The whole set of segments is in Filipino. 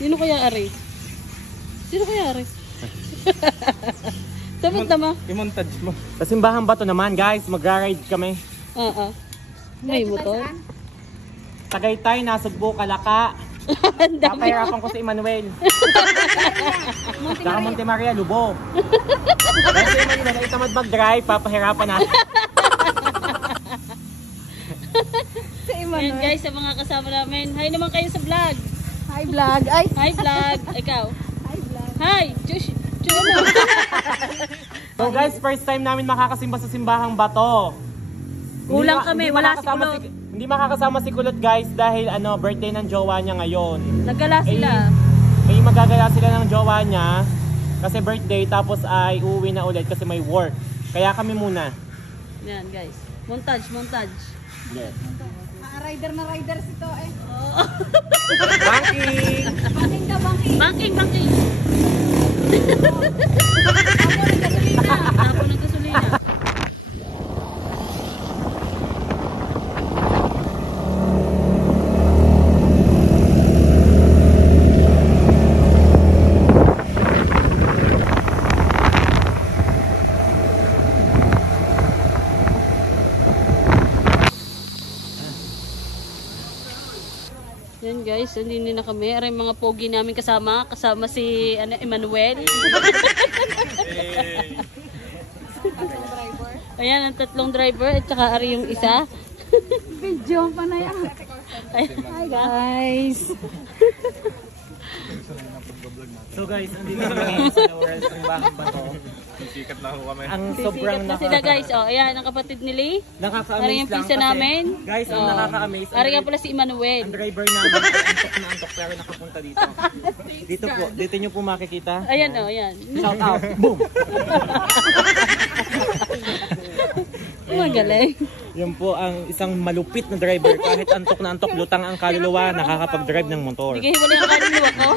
Sino kaya Ari? Sino kaya Ari? Dapat naman. I-montage mo. Sa Simbahang Bato naman guys, magra-ride kami. Oo. May motor. Tagaytay, Nasugbo, Kalaka. Papahirapan ko si Emmanuel. Saka Monte Maria, Lubo. Dahil si Emmanuel ay tamad mag-drive, papahirapan natin. Si Emmanuel. Ayan guys, sa mga kasama namin. Hi naman kayo sa vlog. Hi vlog. Ay. Hi vlog. Ikaw. Hi vlog. Hi. Chush. So guys, first time namin makakasimba sa Simbahang Bato. Kulang kami, wala si Kulot. Hindi makakasama si Kulot guys dahil birthday ng jowa niya ngayon. Nagala sila. Ay magagala sila ng jowa niya kasi birthday tapos ay uuwi na ulit kasi may work. Kaya kami muna. Yan guys. Montage. Yes. Rider na riders ito eh. Banking! Banking ka, banking. Banking. Tapo ng gasolina. Yan guys, hindi na kami. Aray mga pogi namin kasama si Emmanuel. Ayan ang tatlong driver at saka ari yung isa. Video pa na yan. Hi guys. So guys, andito kami sa Lower Simbahang Bato. Sikat na ho kami. Ang sobrang Sisikat na sila guys. Oh, ayan ang kapatid ni Lee. nakaka-amaze Ari yung lang pizza kasi, namin. guys, ang nakaka-amaze. Ari nga pala si Emmanuel. Ang driver namin, antok na antok pero nakapunta dito. Dito nyo po makikita. Ayan oh, ayan. Shout out. Boom! Magaling. Yan po ang isang malupit na driver. Kahit antok na antok, lutang ang kaluluwa, nakakapag-drive ng motor. Bigay mo lang ang kaluluwa ko.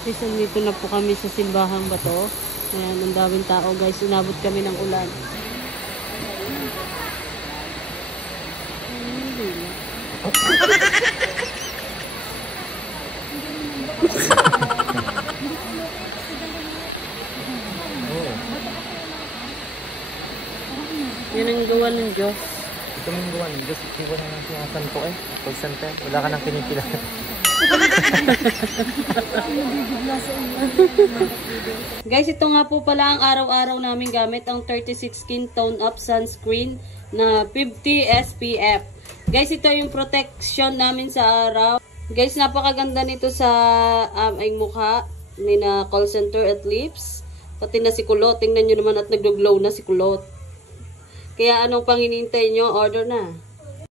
Guys, nandito na po kami sa Simbahang Bato. Ayan, ang daming tao guys. Inabot kami ng ulan. Yan ang gawa ng Diyos. Ito mo yung gawa ng Diyos. Iwan na lang sinasanto eh. Pag sante, wala ka nang kinikilan. Guys, ito nga po pala ang araw-araw namin gamit. Ang 36 Skin Tone Up Sunscreen na 50 SPF. Guys, ito yung protection namin sa araw. Guys, napakaganda nito sa aming mukha. Ni na call center at lips. Pati na si Kulot. Tingnan nyo naman at nag-glow na si Kulot. Kaya anong pang hinihintay nyo? Order na.